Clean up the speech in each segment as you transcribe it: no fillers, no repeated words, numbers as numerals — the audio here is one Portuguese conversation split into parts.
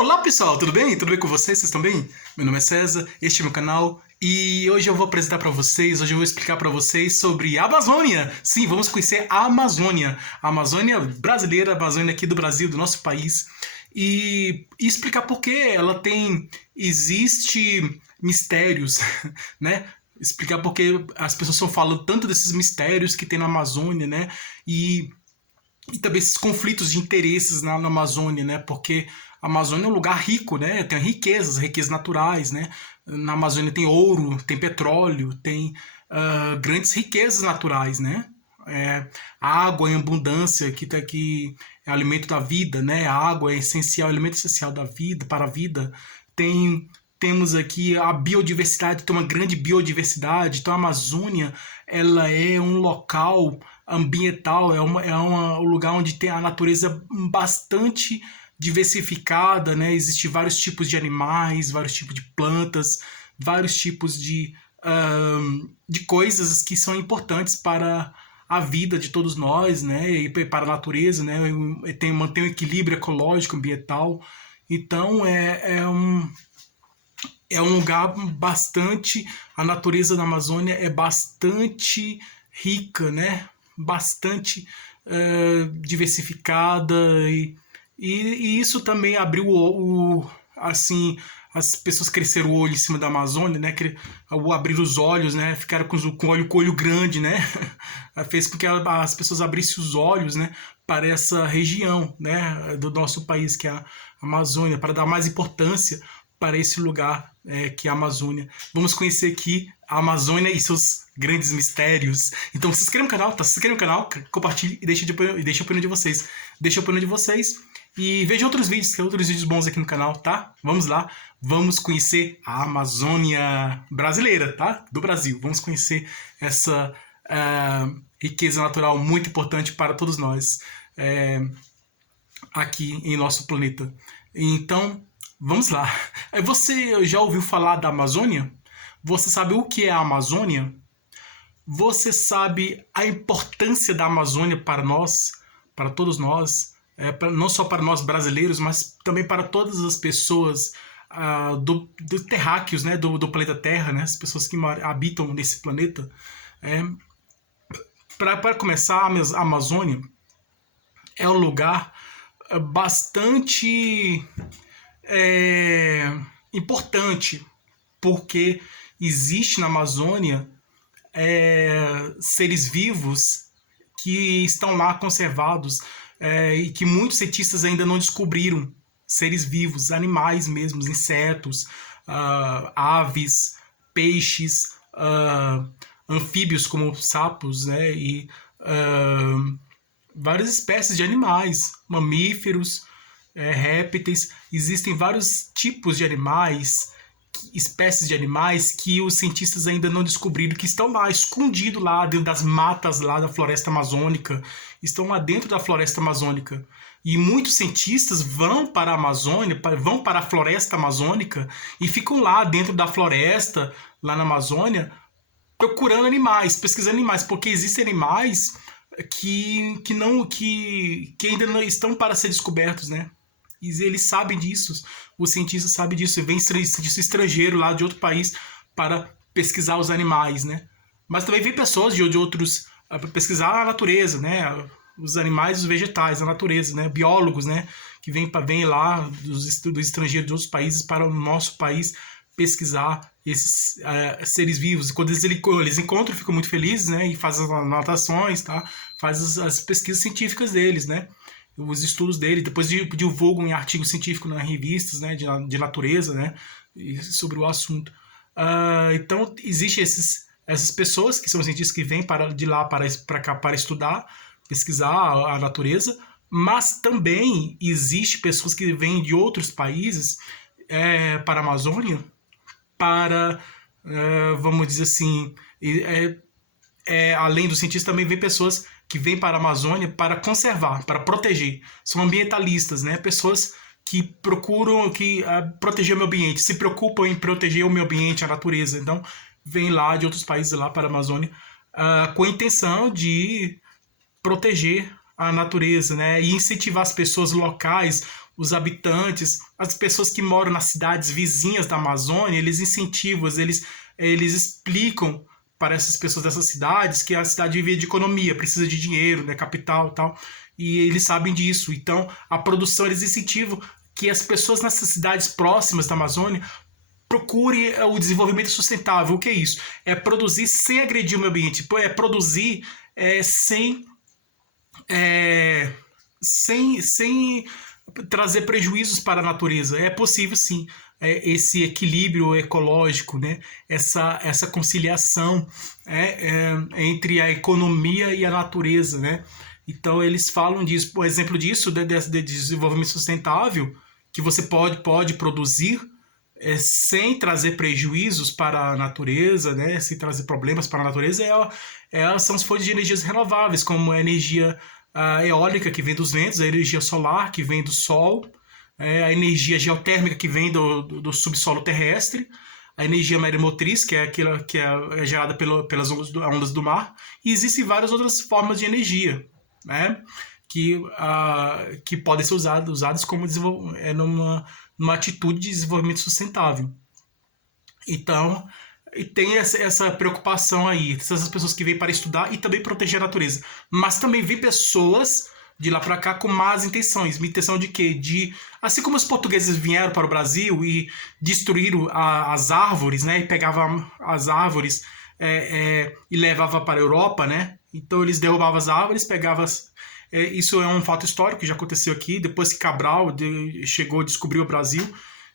Olá pessoal, tudo bem? Tudo bem com vocês? Vocês estão bem? Meu nome é César, este é meu canal e hoje eu vou apresentar para vocês, hoje eu vou explicar para vocês sobre a Amazônia. Sim, vamos conhecer a Amazônia brasileira, a Amazônia aqui do Brasil, do nosso país e explicar por que ela existe mistérios, né? Explicar por que as pessoas estão falando tanto desses mistérios que tem na Amazônia, né? E também esses conflitos de interesses na Amazônia, né? Porque a Amazônia é um lugar rico, né? Tem riquezas naturais, né? Na Amazônia tem ouro, tem petróleo, tem grandes riquezas naturais, né? A água em abundância, que tá aqui é o alimento da vida, né? A água é essencial, é o alimento essencial da vida, para a vida. Temos aqui a biodiversidade, tem uma grande biodiversidade. Então a Amazônia, ela é um local ambiental, um lugar onde tem a natureza bastante diversificada, né? Existem vários tipos de animais, vários tipos de plantas, vários tipos de coisas que são importantes para a vida de todos nós, né? E para a natureza, né? Mantém um equilíbrio ecológico, ambiental. Então é um lugar bastante... A natureza da Amazônia é bastante rica, né? Bastante diversificada e isso também abriu assim, as pessoas cresceram o olho em cima da Amazônia, né? Abrir os olhos, né? Ficaram com o olho grande, né? Fez com que as pessoas abrissem os olhos, né? Para essa região, né? Do nosso país, que é a Amazônia, para dar mais importância para esse lugar que é a Amazônia. Vamos conhecer aqui a Amazônia e seus grandes mistérios. Então se inscreva no canal, tá? Se inscreva no canal, compartilhe e deixe a opinião de vocês. Deixe a opinião de vocês e veja outros vídeos, tem outros vídeos bons aqui no canal, tá? Vamos lá, vamos conhecer a Amazônia brasileira, tá? Do Brasil. Vamos conhecer essa riqueza natural muito importante para todos nós aqui em nosso planeta. Então, vamos lá. Você já ouviu falar da Amazônia? Você sabe o que é a Amazônia? Você sabe a importância da Amazônia para nós, para todos nós, não só para nós brasileiros, mas também para todas as pessoas do terráqueos, né, do planeta Terra, né, as pessoas que habitam nesse planeta. Para começar, a Amazônia é um lugar bastante importante, porque existe na Amazônia seres vivos que estão lá conservados e que muitos cientistas ainda não descobriram. Seres vivos, animais mesmo, insetos, aves, peixes, anfíbios como sapos, né, e várias espécies de animais, mamíferos, répteis. Existem vários tipos de animais, espécies de animais que os cientistas ainda não descobriram, que estão lá, escondidos lá dentro das matas lá da floresta amazônica, estão lá dentro da floresta amazônica. E muitos cientistas vão para a Amazônia, vão para a floresta amazônica e ficam lá dentro da floresta, lá na Amazônia, procurando animais, pesquisando animais, porque existem animais que ainda não estão para ser descobertos, né? E eles sabem disso, os cientistas sabem disso, vem cientista estrangeiro lá de outro país para pesquisar os animais, né? Mas também vem pessoas de outros para pesquisar a natureza, né? Os animais e os vegetais, a natureza, né? Biólogos, né? Que vêm lá dos estrangeiros de outros países para o nosso país pesquisar esses seres vivos. E quando eles encontram, ficam muito felizes, né? E fazem as anotações, tá? Faz as pesquisas científicas deles, né? Os estudos dele, depois divulgam em artigos científicos nas revistas, né, de natureza, né, sobre o assunto. Então, existem essas pessoas que são cientistas que vêm de lá para cá para estudar, pesquisar a natureza, mas também existem pessoas que vêm de outros países para a Amazônia para, vamos dizer assim, além dos cientistas, também vem pessoas que vêm para a Amazônia para conservar, para proteger. São ambientalistas, né? Pessoas que procuram proteger o meio ambiente, se preocupam em proteger o meio ambiente, a natureza. Então, vêm lá de outros países lá para a Amazônia com a intenção de proteger a natureza, né? E incentivar as pessoas locais, os habitantes, as pessoas que moram nas cidades vizinhas da Amazônia, eles incentivam, eles explicam para essas pessoas dessas cidades que a cidade vive de economia, precisa de dinheiro, né, capital e tal, e eles sabem disso. Então, a produção, eles incentivam que as pessoas nessas cidades próximas da Amazônia procurem o desenvolvimento sustentável. O que é isso? É produzir sem agredir o meio ambiente, é produzir sem, é, sem trazer prejuízos para a natureza. É possível, sim, esse equilíbrio ecológico, né? Essa conciliação entre a economia e a natureza, né? Então, eles falam disso. Por exemplo disso, de desenvolvimento sustentável, que você pode produzir sem trazer prejuízos para a natureza, né? Sem trazer problemas para a natureza, são as fontes de energias renováveis, como a energia eólica, que vem dos ventos, a energia solar, que vem do sol, a energia geotérmica, que vem do subsolo terrestre, a energia maremotriz, que é aquela que é gerada pelas ondas do mar, e existem várias outras formas de energia, né? Que podem ser usadas como numa atitude de desenvolvimento sustentável. Então, e tem essa preocupação aí, essas pessoas que vêm para estudar e também proteger a natureza. Mas também vêm pessoas de lá para cá com más intenções. Intenção de quê? Assim como os portugueses vieram para o Brasil e destruíram as árvores, né? E pegavam as árvores e levavam para a Europa, né? Então eles derrubavam as árvores, pegavam isso é um fato histórico que já aconteceu aqui, depois que Cabral chegou, descobriu o Brasil,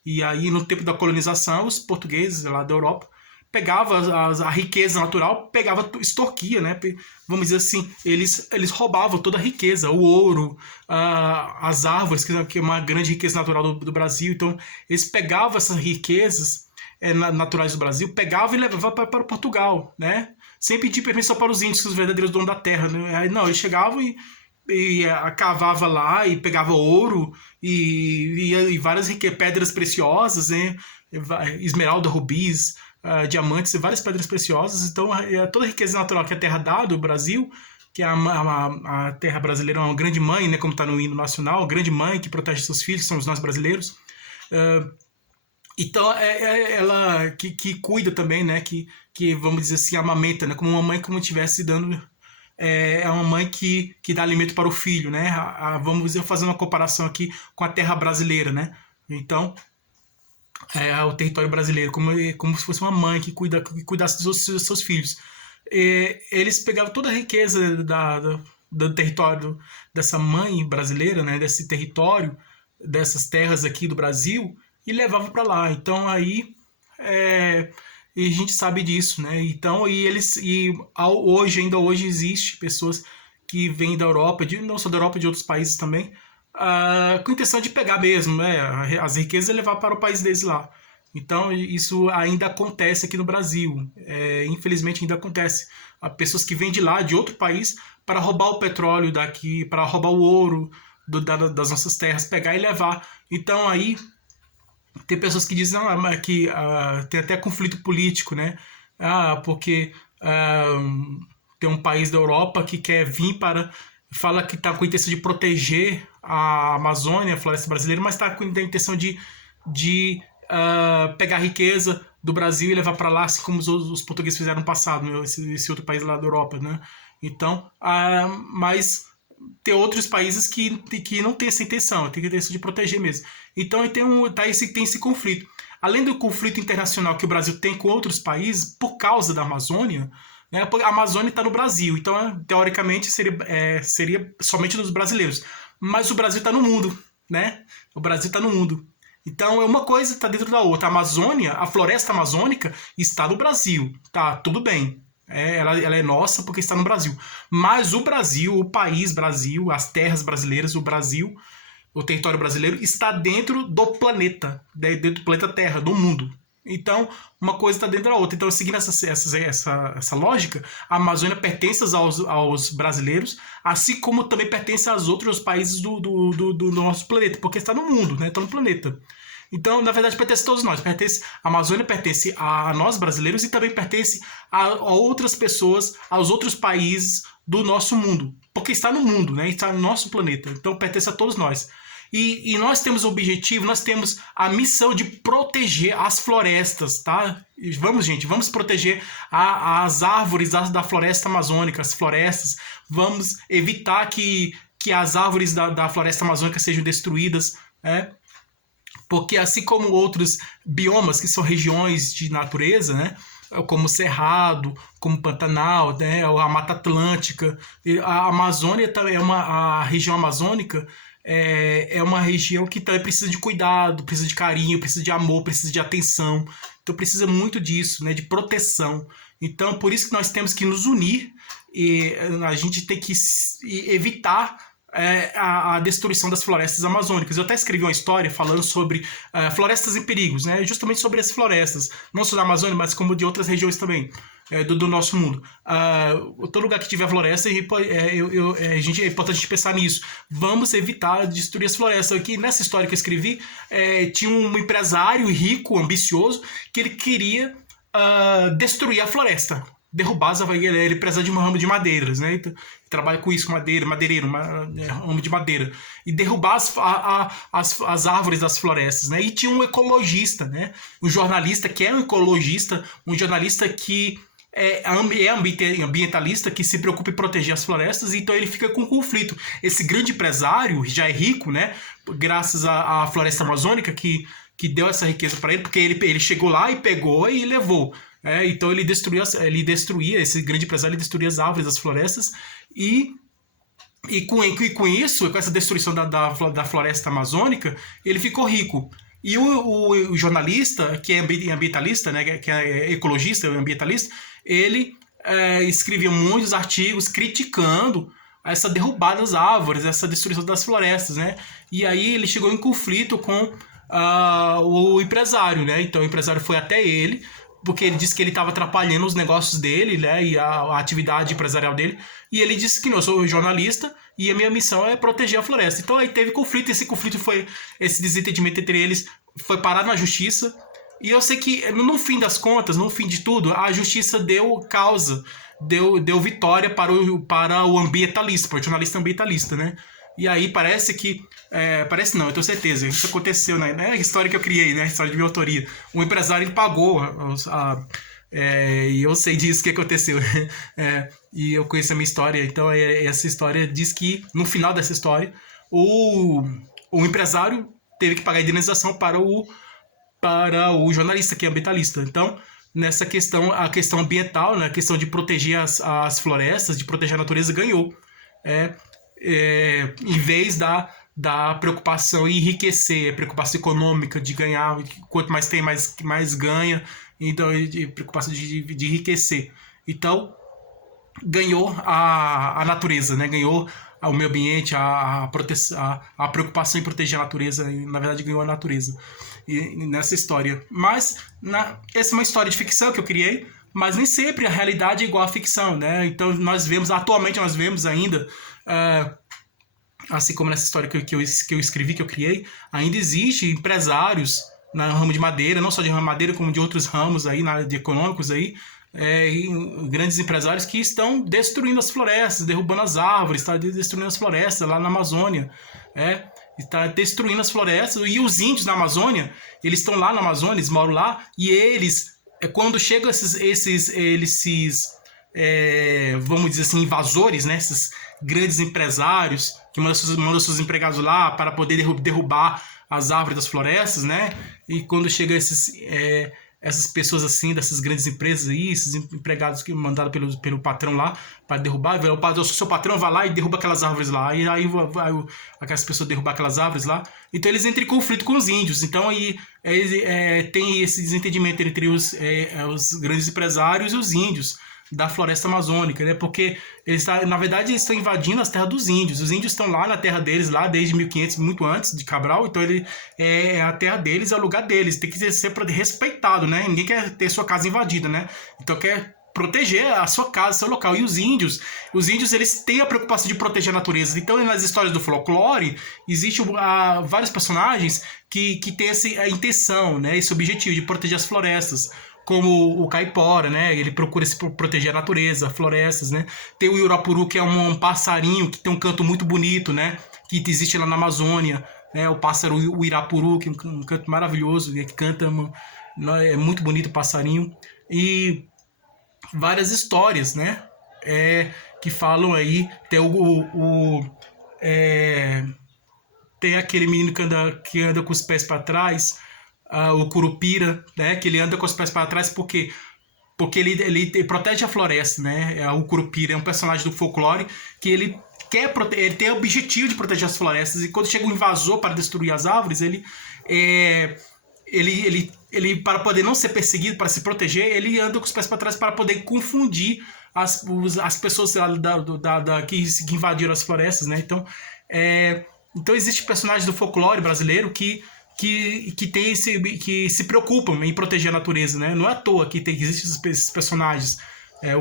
e aí no tempo da colonização, os portugueses lá da Europa pegavam a riqueza natural, extorquia, né? Vamos dizer assim, eles roubavam toda a riqueza, o ouro, as árvores, que é uma grande riqueza natural do Brasil. Então, eles pegavam essas riquezas naturais do Brasil, pegavam e levavam para Portugal, né? Sem pedir permissão para os índios, os verdadeiros donos da terra, né? Não, eles chegavam e cavava lá e pegava ouro e várias pedras preciosas, né? Esmeralda, rubis, diamantes e várias pedras preciosas. Então, toda a riqueza natural que a terra dá do Brasil, que a terra brasileira é uma grande mãe, né, como está no hino nacional, uma grande mãe que protege seus filhos, que somos nós brasileiros. Então, ela que cuida também, né, que vamos dizer assim, amamenta, né, como uma mãe como estivesse dando... É uma mãe que dá alimento para o filho, né? Vamos dizer, fazer uma comparação aqui com a terra brasileira, né? Então, o território brasileiro, como se fosse uma mãe que cuidasse dos seus filhos. Eles pegavam toda a riqueza do território dessa mãe brasileira, né? Desse território, dessas terras aqui do Brasil, e levavam para lá. Então, aí... E a gente sabe disso, né? Então, ainda hoje existe pessoas que vêm da Europa, não só da Europa, de outros países também, com a intenção de pegar mesmo, né? As riquezas e levar para o país deles lá. Então, isso ainda acontece aqui no Brasil. Infelizmente, ainda acontece. Há pessoas que vêm de lá, de outro país, para roubar o petróleo daqui, para roubar o ouro das nossas terras, pegar e levar. Então, aí... Tem pessoas que dizem que tem até conflito político, né? Porque tem um país da Europa que quer vir fala que está com a intenção de proteger a Amazônia, a floresta brasileira, mas está com a intenção de pegar a riqueza do Brasil e levar para lá, assim como os portugueses fizeram no passado, né? Esse outro país lá da Europa, né? Então, mas... tem outros países que não tem essa intenção, tem a intenção de proteger mesmo. Então tem esse conflito. Além do conflito internacional que o Brasil tem com outros países, por causa da Amazônia, né, a Amazônia está no Brasil, então teoricamente seria somente dos brasileiros. Mas o Brasil está no mundo, né? O Brasil está no mundo. Então uma coisa está dentro da outra. A Amazônia, a floresta amazônica está no Brasil, tá? Tudo bem. Ela é nossa porque está no Brasil. Mas o Brasil, o país Brasil, as terras brasileiras, o Brasil, o território brasileiro está dentro do planeta, dentro do planeta Terra, do mundo. Então, uma coisa está dentro da outra. Então, seguindo essa lógica, a Amazônia pertence aos brasileiros, assim como também pertence aos outros países do nosso planeta, porque está no mundo, né? Está no planeta. Então, na verdade, pertence a todos nós. A Amazônia pertence a nós brasileiros e também pertence a outras pessoas, aos outros países do nosso mundo, porque está no mundo, né? Está no nosso planeta, então pertence a todos nós. E nós temos o objetivo, nós temos a missão de proteger as florestas, tá? Vamos, gente, vamos proteger as árvores da floresta amazônica, as florestas, vamos evitar que as árvores da floresta amazônica sejam destruídas, né? Porque assim como outros biomas, que são regiões de natureza, né? Como o Cerrado, como o Pantanal, né? A Mata Atlântica, a Amazônia também a região amazônica é uma região que também precisa de cuidado, precisa de carinho, precisa de amor, precisa de atenção. Então precisa muito disso, né? De proteção. Então por isso que nós temos que nos unir e a gente tem que evitar a destruição das florestas amazônicas. Eu até escrevi uma história falando sobre florestas em perigos, né? Justamente sobre as florestas, não só da Amazônia, mas como de outras regiões também do nosso mundo. Todo lugar que tiver floresta, é importante a gente pensar nisso. Vamos evitar destruir as florestas. Aqui nessa história que eu escrevi, tinha um empresário rico, ambicioso, que ele queria destruir a floresta. Derrubar as árvores, ele precisa de um ramo de madeiras, né? Então, trabalha com isso, madeireiro, ramo de madeira. E derrubar as árvores das florestas, né? E tinha um ecologista, né? Um jornalista que é um ecologista, um jornalista que é ambientalista, que se preocupa em proteger as florestas, então ele fica com conflito. Esse grande empresário já é rico, né? Graças à floresta amazônica, que deu essa riqueza para ele, porque ele chegou lá e pegou e levou. Então ele destruía, esse grande empresário, ele destruía as árvores, as florestas, e com isso, com essa destruição da floresta amazônica, ele ficou rico. E o jornalista, que é ambientalista, né, que é ecologista, ambientalista, ele escrevia muitos artigos criticando essa derrubada das árvores, essa destruição das florestas, né? E aí ele chegou em conflito com o empresário, né? Então o empresário foi até ele, porque ele disse que ele estava atrapalhando os negócios dele, né, e a atividade empresarial dele, e ele disse que não, eu sou jornalista e a minha missão é proteger a floresta. Então aí teve conflito, esse desentendimento entre eles foi parar na justiça, e eu sei que no fim das contas, no fim de tudo, a justiça deu causa, deu vitória para o ambientalista, para o jornalista ambientalista, né? E aí parece que... parece não, eu tenho certeza. Isso aconteceu, né? É a história que eu criei, né? A história de minha autoria. O empresário, ele pagou e eu sei disso que aconteceu. E eu conheço a minha história. Então, essa história diz que, no final dessa história, o empresário teve que pagar a indenização para o jornalista, que é ambientalista. Então, nessa questão, a questão ambiental, né? A questão de proteger as florestas, de proteger a natureza, ganhou. Em vez da preocupação em enriquecer, preocupação econômica de ganhar, quanto mais tem, mais ganha, então preocupação de enriquecer. Então ganhou a natureza, né? Ganhou o meio ambiente, a preocupação em proteger a natureza, e, na verdade ganhou a natureza nessa história. Mas essa é uma história de ficção que eu criei, mas nem sempre a realidade é igual à ficção, né? Então atualmente nós vemos ainda, assim como nessa história que eu escrevi, que eu criei, ainda existe empresários no ramo de madeira, não só de ramo de madeira, como de outros ramos aí, de econômicos aí, e grandes empresários que estão destruindo as florestas, derrubando as árvores, está destruindo as florestas lá na Amazônia, está destruindo as florestas. E os índios na Amazônia, eles estão lá na Amazônia, eles moram lá, e eles, quando chegam esses vamos dizer assim, invasores, né, esses grandes empresários que mandam seus empregados lá para poder derrubar as árvores das florestas, né? E quando chegam essas pessoas assim, dessas grandes empresas aí, esses empregados que mandaram pelo patrão lá para derrubar, o seu patrão vai lá e derruba aquelas árvores lá, e aí aquelas pessoas derrubar aquelas árvores lá, então eles entram em conflito com os índios. Então aí tem esse desentendimento entre os grandes empresários e os índios da floresta amazônica, né? Porque na verdade eles estão invadindo as terras dos índios. Os índios estão lá na terra deles, lá desde 1500, muito antes de Cabral. Então a terra deles, é o lugar deles, tem que ser respeitado, né? Ninguém quer ter sua casa invadida, né? Então quer proteger a sua casa, seu local. E os índios eles têm a preocupação de proteger a natureza. Então nas histórias do folclore existem vários personagens que têm essa intenção, né? Esse objetivo de proteger as florestas. como o caipora, né? Ele procura se proteger a natureza, florestas, né? Tem o Irapuru, que é um passarinho que tem um canto muito bonito, né? Que existe lá na Amazônia, né? O pássaro, o Irapuru, que é um canto maravilhoso, que canta, é muito bonito o passarinho. E várias histórias, né? Que falam aí, tem tem aquele menino que anda com os pés para trás, o Curupira, né? Que ele anda com os pés para trás porque ele protege a floresta, né? O Curupira é um personagem do folclore que ele ele tem o objetivo de proteger as florestas, e quando chega um invasor para destruir as árvores, ele para poder não ser perseguido, para se proteger, ele anda com os pés para trás para poder confundir as pessoas que invadiram as florestas, né? Então existem personagens do folclore brasileiro que se preocupam em proteger a natureza, né? Não é à toa que existem esses personagens,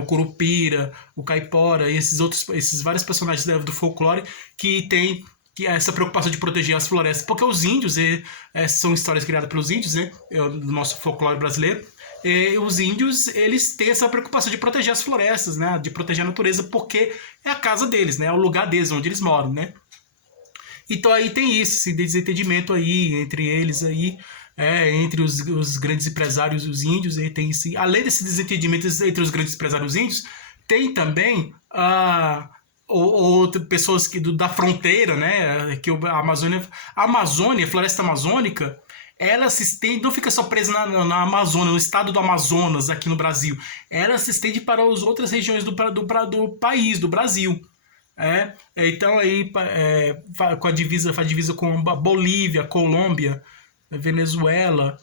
o Curupira, o Caipora, esses vários personagens do folclore que têm essa preocupação de proteger as florestas, porque os índios, são histórias criadas pelos índios, né? Do nosso folclore brasileiro. Os índios, eles têm essa preocupação de proteger as florestas, né? De proteger a natureza, porque é a casa deles, né? É o lugar deles, onde eles moram, né? Então aí tem esse desentendimento aí entre eles aí, entre os grandes empresários e os índios. E tem além desse desentendimento entre os grandes empresários e os índios, tem também pessoas da fronteira, né? Que a Amazônia, a floresta amazônica, ela se estende, não fica só presa na Amazônia, no estado do Amazonas, aqui no Brasil. Ela se estende para as outras regiões do país, do Brasil. Então aí faz divisa com a Bolívia, Colômbia, Venezuela,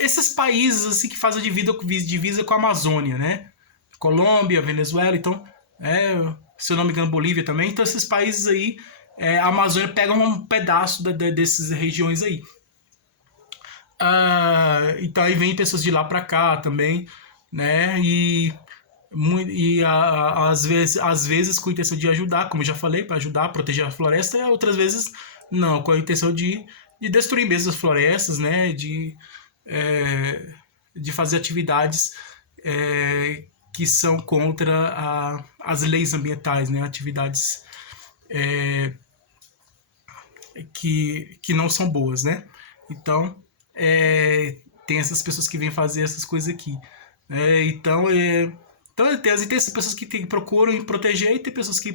esses países assim que fazem divisa com a Amazônia, né? Colômbia, Venezuela, então se eu não me engano, Bolívia também. Então esses países aí, a Amazônia pega um pedaço dessas regiões aí. Então aí vem pessoas de lá para cá também, né? Às vezes com a intenção de ajudar, como eu já falei, para ajudar a proteger a floresta, e outras vezes não, com a intenção de destruir mesmo as florestas, né? De fazer atividades que são contra as leis ambientais, né? Atividades que não são boas, né? Então tem essas pessoas que vêm fazer essas coisas aqui. Então tem essas pessoas que procuram proteger, e tem pessoas que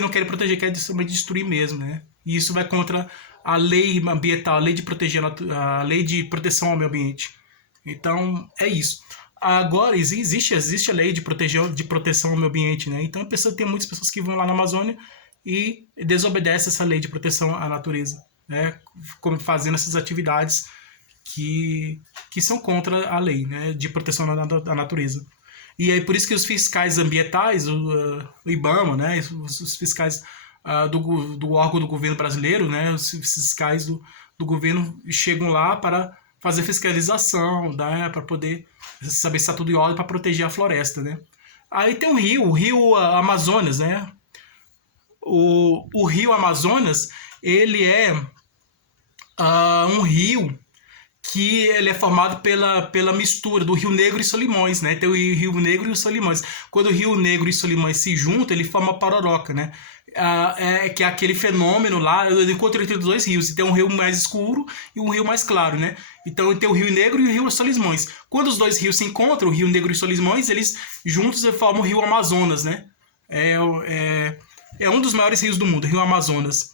não querem proteger, querem destruir mesmo, né? E isso vai contra a lei ambiental, a lei de proteger a lei de proteção ao meio ambiente. Então é isso. Agora existe a lei de proteção ao meio ambiente, né? Então tem muitas pessoas que vão lá na Amazônia e desobedecem essa lei de proteção à natureza, né? Como fazendo essas atividades que são contra a lei, né? De proteção à natureza. E aí por isso que os fiscais ambientais, o IBAMA, né, os fiscais do órgão do governo brasileiro, né, os fiscais do governo chegam lá para fazer fiscalização, né, para poder saber se está tudo em ordem, para proteger a floresta, né. Aí tem o rio Amazonas, né. O rio Amazonas, ele é um rio que ele é formado pela mistura do Rio Negro e Solimões, né? Tem o Rio Negro e o Solimões. Quando o Rio Negro e Solimões se juntam, ele forma a Pororoca, né? Que é aquele fenômeno lá, eu encontro entre os dois rios, e tem um rio mais escuro e um rio mais claro, né? Então tem o Rio Negro e o Rio Solimões. Quando os dois rios se encontram, o Rio Negro e o Solimões, eles juntos formam o Rio Amazonas, né? É um dos maiores rios do mundo, o Rio Amazonas,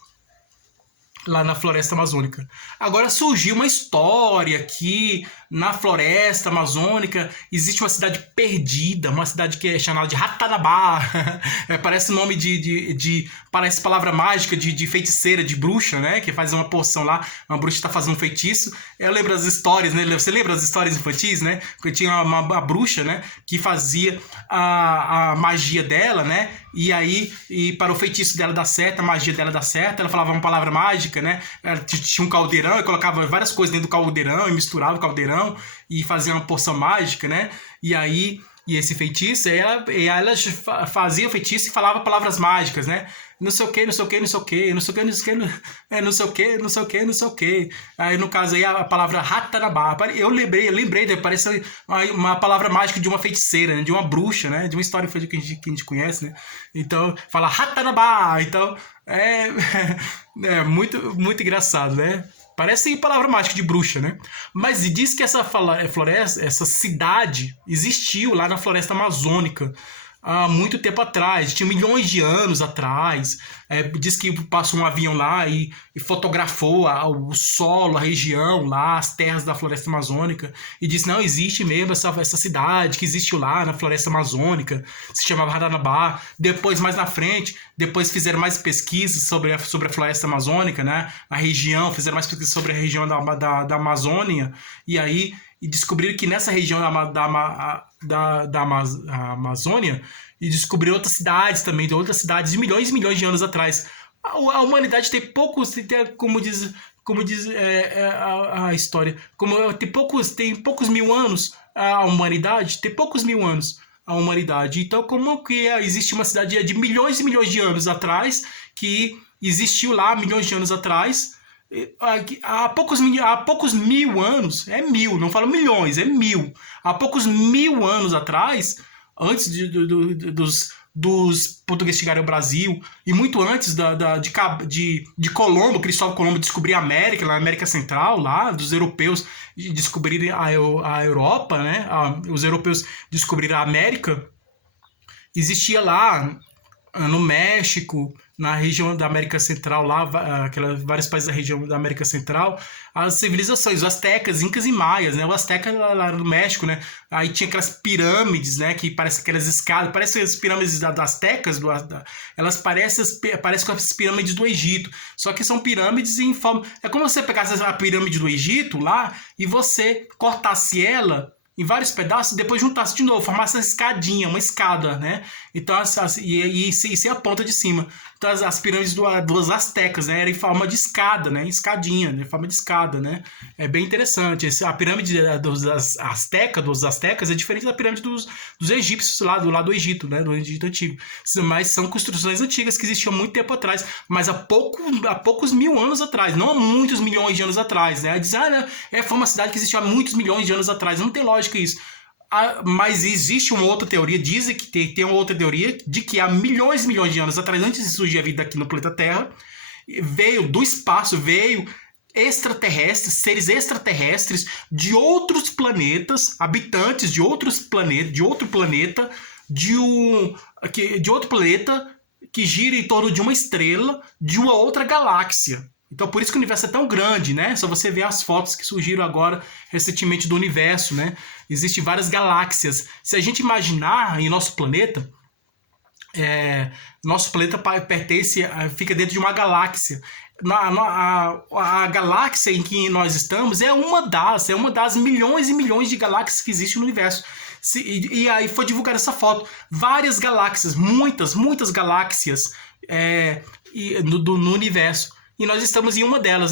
lá na floresta amazônica. Agora surgiu uma história que na floresta amazônica existe uma cidade perdida, uma cidade que é chamada de Ratanabá. Parece nome parece palavra mágica de feiticeira, de bruxa, né? Que faz uma poção lá, uma bruxa está fazendo um feitiço. Eu lembro das histórias, né? Você lembra das histórias infantis, né? Que tinha uma bruxa, né? Que fazia a magia dela, né? E aí, para o feitiço dela dar certo, a magia dela dar certo, ela falava uma palavra mágica, né? Ela tinha um caldeirão e colocava várias coisas dentro do caldeirão e misturava o caldeirão e fazia uma poção mágica, né? E aí E esse feitiço, ela fazia o feitiço e falava palavras mágicas, né? Não sei o que, não sei o que, não sei o que, não sei o que, não sei o que, não sei o que, não sei o que, não sei o que. Aí, no caso, aí a palavra Ratanabá. Eu lembrei, parece uma palavra mágica de uma feiticeira, né? De uma bruxa, né? De uma história que a gente conhece, né? Então, fala Ratanabá. Então, é, é muito, muito engraçado, né? Parece palavra mágica de bruxa, né? Mas diz que essa floresta, essa cidade existiu lá na floresta amazônica há muito tempo atrás, tinha milhões de anos atrás. Diz que passou um avião lá e fotografou o solo, a região lá, as terras da floresta amazônica, e disse, não, existe mesmo essa cidade que existiu lá na floresta amazônica, se chamava Radanabá. Depois, mais na frente, depois fizeram mais pesquisas sobre a floresta amazônica, né? A região, fizeram mais pesquisas sobre a região da Amazônia, e aí descobriram que nessa região da Amazônia, e descobriram outras cidades também, de outras cidades de milhões e milhões de anos atrás. A humanidade tem poucos, como diz a história, tem poucos mil anos a humanidade, tem poucos mil anos a humanidade. Então, como que existe uma cidade de milhões e milhões de anos atrás, que existiu lá milhões de anos atrás, há poucos mil anos, é mil, não falo milhões, é mil. Há poucos mil anos atrás, antes dos portugueses chegarem ao Brasil, e muito antes de Colombo, Cristóvão Colombo descobrir a América, na América Central, lá, dos europeus descobrirem a Europa, né? Os europeus descobriram a América, existia lá no México, na região da América Central, lá, vários países da região da América Central, as civilizações, os astecas, incas e maias, né? O asteca lá no México, né? Aí tinha aquelas pirâmides, né? Que parecem aquelas escadas, parecem as pirâmides das astecas, elas parecem com as pirâmides do Egito, só que são pirâmides em forma... É como você pegasse a pirâmide do Egito lá e você cortasse ela em vários pedaços e depois juntasse de novo, formasse uma escadinha, uma escada, né? Então, e a ponta de cima. Então, as pirâmides dos astecas, né? Era em forma de escada, né? Escadinha, né? Em forma de escada, né? É bem interessante. A pirâmide dos astecas é diferente da pirâmide dos egípcios lá do Egito, né? Do Egito Antigo. Mas são construções antigas que existiam muito tempo atrás, mas há poucos mil anos atrás, não há muitos milhões de anos atrás, né? Diz, né? Foi uma cidade que existiu há muitos milhões de anos atrás. Não tem lógica isso. Mas existe uma outra teoria, dizem que tem uma outra teoria de que há milhões e milhões de anos atrás, antes de surgir a vida aqui no planeta Terra, veio do espaço, extraterrestres, seres extraterrestres de outros planetas, habitantes de outros planetas, de outro planeta que gira em torno de uma estrela de uma outra galáxia. Então, por isso que o universo é tão grande, né? Só você ver as fotos que surgiram agora recentemente do universo, né? Existem várias galáxias. Se a gente imaginar em nosso planeta fica dentro de uma galáxia. A galáxia em que nós estamos é uma das milhões e milhões de galáxias que existem no universo. E aí foi divulgada essa foto. Várias galáxias, muitas galáxias no universo. E nós estamos em uma delas,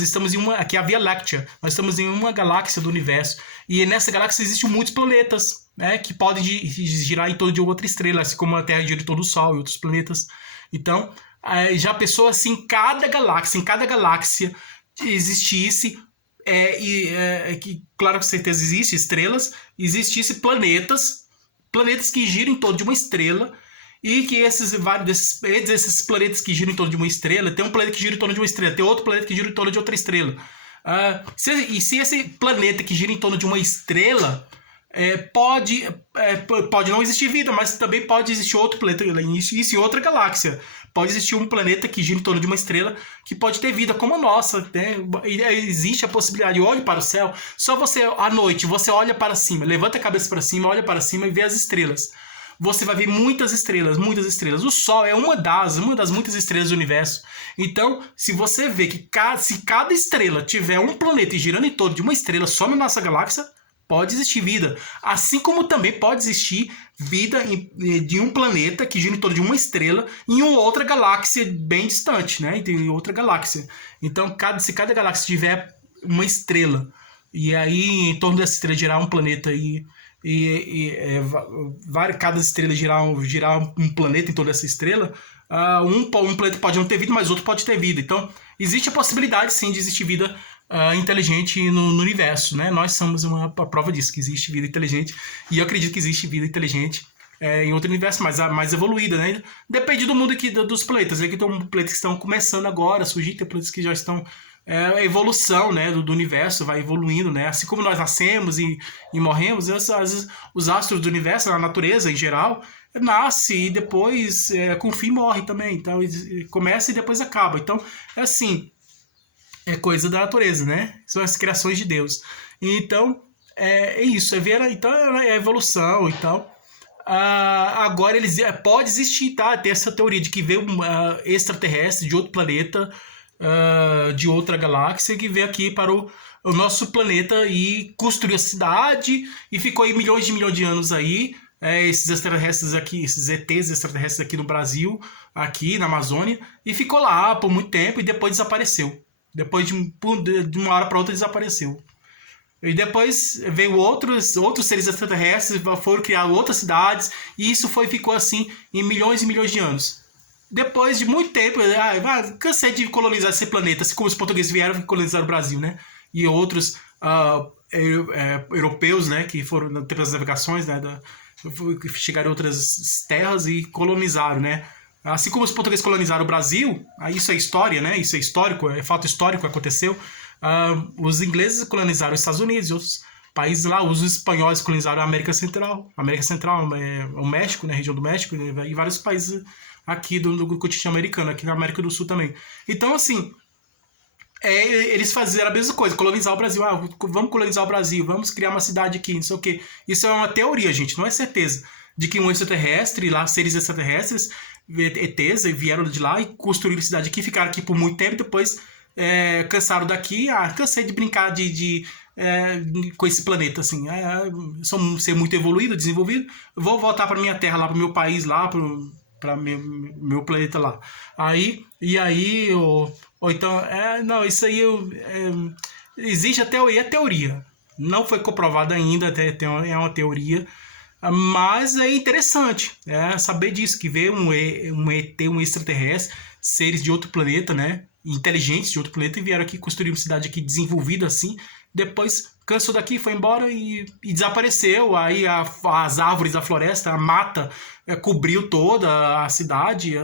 que é a Via Láctea. Nós estamos em uma galáxia do universo. E nessa galáxia existem muitos planetas, né, que podem girar em torno de outra estrela, assim como a Terra gira em torno do Sol e outros planetas. Então, já pensou assim, em cada galáxia existisse, que claro que certeza existe estrelas, existisse planetas que giram em torno de uma estrela, e que esses planetas que giram em torno de uma estrela, tem um planeta que gira em torno de uma estrela, tem outro planeta que gira em torno de outra estrela. Se esse planeta que gira em torno de uma estrela pode não existir vida, mas também pode existir outro planeta, isso em outra galáxia. Pode existir um planeta que gira em torno de uma estrela que pode ter vida como a nossa, né? Existe a possibilidade. Olhe para o céu, só você, à noite, você olha para cima, levanta a cabeça para cima, olha para cima e vê as estrelas. Você vai ver muitas estrelas. O Sol é uma das muitas estrelas do universo. Então, se você vê que se cada estrela tiver um planeta girando em torno de uma estrela só na nossa galáxia, pode existir vida. Assim como também pode existir vida de um planeta que gira em torno de uma estrela em uma outra galáxia bem distante, né? Em outra galáxia. Então, se cada galáxia tiver uma estrela, e aí em torno dessa estrela girar um planeta cada estrela girar um planeta em torno dessa estrela, um planeta pode não ter vida, mas outro pode ter vida. Então, existe a possibilidade, sim, de existir vida inteligente no universo, né? Nós somos uma prova disso, que existe vida inteligente, e eu acredito que existe vida inteligente em outro universo mais evoluída, né? Depende do mundo aqui, dos planetas. Aqui tem planetas que estão começando agora a surgir, tem planetas que já estão... a evolução, né, do universo vai evoluindo, né? Assim como nós nascemos e morremos, os astros do universo, a natureza em geral, nasce e depois, com o fim, morre também. Então, começa e depois acaba. Então, é assim, é coisa da natureza, né? São as criações de Deus. Então, é isso. Então, é a evolução e tal. Agora, pode existir, tá? Tem essa teoria de que veio um extraterrestre de outro planeta, de outra galáxia, que veio aqui para o nosso planeta e construiu a cidade e ficou aí milhões de anos aí. Esses extraterrestres aqui, esses ETs extraterrestres aqui no Brasil, aqui na Amazônia, e ficou lá por muito tempo e depois desapareceu. Depois de uma hora para outra desapareceu. E depois veio outros seres extraterrestres, foram criar outras cidades, e isso ficou assim em milhões e milhões de anos. Depois de muito tempo, cansei de colonizar esse planeta, assim como os portugueses vieram colonizar o Brasil, né? E outros europeus, né, que foram no tempo das navegações, né, chegaram em outras terras e colonizaram, né? Assim como os portugueses colonizaram o Brasil, isso é história, né? Isso é histórico, é fato histórico que aconteceu. Os ingleses colonizaram os Estados Unidos e outros países lá. Os espanhóis colonizaram a América Central. A América Central é o México, né? A região do México, né? E vários países aqui do continente americano, aqui na América do Sul também. Então, assim, eles faziam a mesma coisa, colonizar o Brasil. Vamos colonizar o Brasil, vamos criar uma cidade aqui, não sei o quê. Isso é uma teoria, gente, não é certeza. De que um extraterrestre, lá, seres extraterrestres, ETs, vieram de lá e construíram a cidade aqui, ficaram aqui por muito tempo, depois cansaram daqui. Cansei de brincar com esse planeta, assim. Sou um ser muito evoluído, desenvolvido, vou voltar para minha terra, lá para o meu país, lá para meu planeta lá. Ou então, não, isso aí existe a teoria. Não foi comprovado ainda, é uma teoria, mas é interessante saber disso, que veio um ET, um extraterrestre, seres de outro planeta, né? Inteligentes de outro planeta, e vieram aqui construir uma cidade aqui desenvolvida assim, depois cansou daqui, foi embora e desapareceu. Aí as árvores da floresta, a mata, cobriu toda a cidade,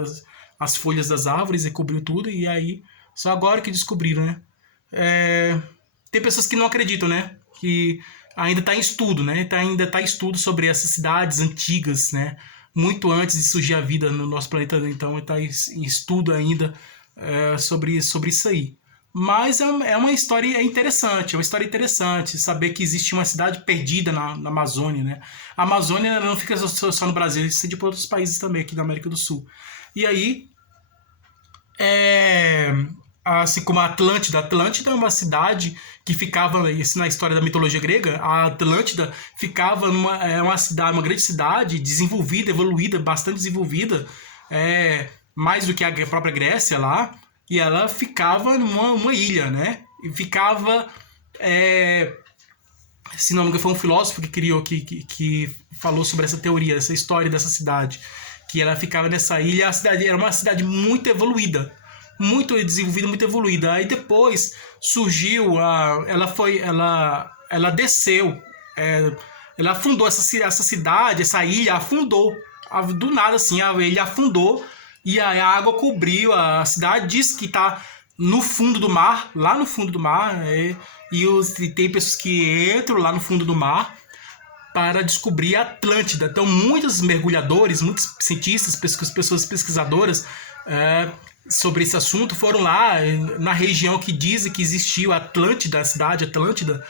as folhas das árvores cobriu tudo, e aí só agora que descobriram, né? Tem pessoas que não acreditam, né? Que ainda está em estudo, né? Ainda está em estudo sobre essas cidades antigas, né? Muito antes de surgir a vida no nosso planeta, então está em estudo ainda sobre isso aí. Mas é uma história interessante saber que existe uma cidade perdida na Amazônia, né? A Amazônia não fica só no Brasil, existe por outros países também, aqui da América do Sul. E aí, assim como a Atlântida é uma cidade que ficava, isso na história da mitologia grega, a Atlântida ficava uma grande cidade, desenvolvida, evoluída, bastante desenvolvida, mais do que a própria Grécia lá, e ela ficava numa ilha, né? E ficava, se não me engano, foi um filósofo que criou, que falou sobre essa teoria, essa história dessa cidade, que ela ficava nessa ilha. A cidade era uma cidade muito evoluída, muito desenvolvida, muito evoluída. Aí depois surgiu ela desceu, ela afundou essa cidade, essa ilha afundou, do nada assim, a ilha afundou e a água cobriu a cidade. Diz que está no fundo do mar, lá no fundo do mar, e tem pessoas que entram lá no fundo do mar para descobrir a Atlântida. Então, muitos mergulhadores, muitos cientistas, pessoas pesquisadoras sobre esse assunto foram lá na região que dizem que existiu a Atlântida, a cidade Atlântida,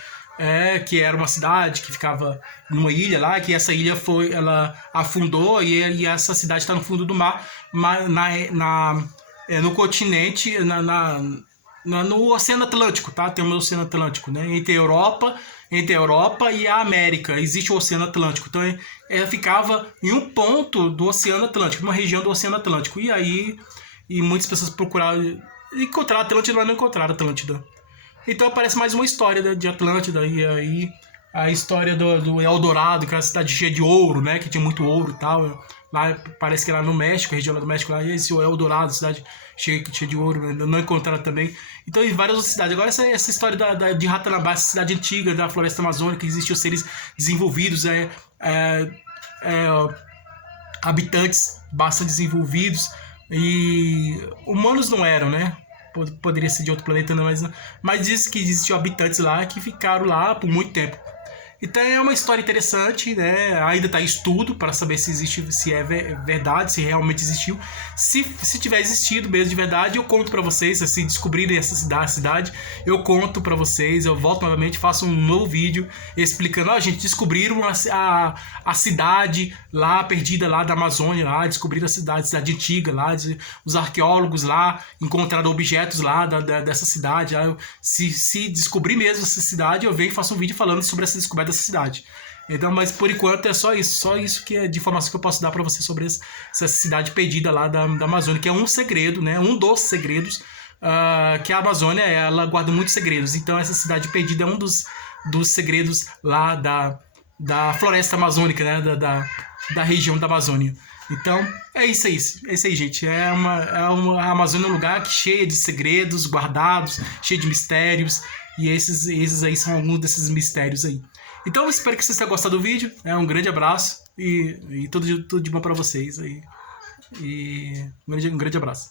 que era uma cidade que ficava numa ilha lá, que essa ilha ela afundou e essa cidade está no fundo do mar, no continente, no Oceano Atlântico, tá? Tem o Oceano Atlântico, né? Entre a Europa e a América existe o Oceano Atlântico. Então ela ficava em um ponto do Oceano Atlântico, uma região do Oceano Atlântico. E aí muitas pessoas procuraram encontrar a Atlântida, mas não encontraram a Atlântida. Então aparece mais uma história de Atlântida, e aí a história do Eldorado, que é uma cidade cheia de ouro, né? Que tinha muito ouro e tal. Lá, parece que lá no México, região lá do México, lá, esse é o Eldorado, cidade cheia de ouro, né? Não encontraram também. Então, em várias outras cidades. Agora, essa história de Ratanabá, essa cidade antiga da floresta amazônica, que existiam seres desenvolvidos, é, habitantes bastante desenvolvidos, e humanos não eram, né? Poderia ser de outro planeta, não, mas diz que existiam habitantes lá que ficaram lá por muito tempo. Então é uma história interessante, né? Ainda está em estudo para saber se existe, se é verdade, se realmente existiu. Se tiver existido mesmo de verdade, eu conto para vocês. Se descobrirem essa cidade, eu conto para vocês. Eu volto novamente, faço um novo vídeo explicando. Ó, gente, descobriram a cidade lá perdida lá da Amazônia, lá descobriram a cidade antiga lá, os arqueólogos lá encontraram objetos lá dessa cidade. Lá, se descobrir mesmo essa cidade, eu venho e faço um vídeo falando sobre essa descoberta dessa cidade. Então, mas por enquanto é só isso que é de informação que eu posso dar para você sobre essa cidade perdida lá da Amazônia, que é um segredo, né? Um dos segredos, que a Amazônia, ela guarda muitos segredos. Então essa cidade perdida é um dos segredos lá da floresta amazônica, né? Da região da Amazônia. Então, é isso aí, gente. A Amazônia é um lugar cheio de segredos guardados, cheio de mistérios, e esses aí são alguns desses mistérios aí. Então, eu espero que vocês tenham gostado do vídeo. Um grande abraço e tudo de bom para vocês aí. E um grande abraço.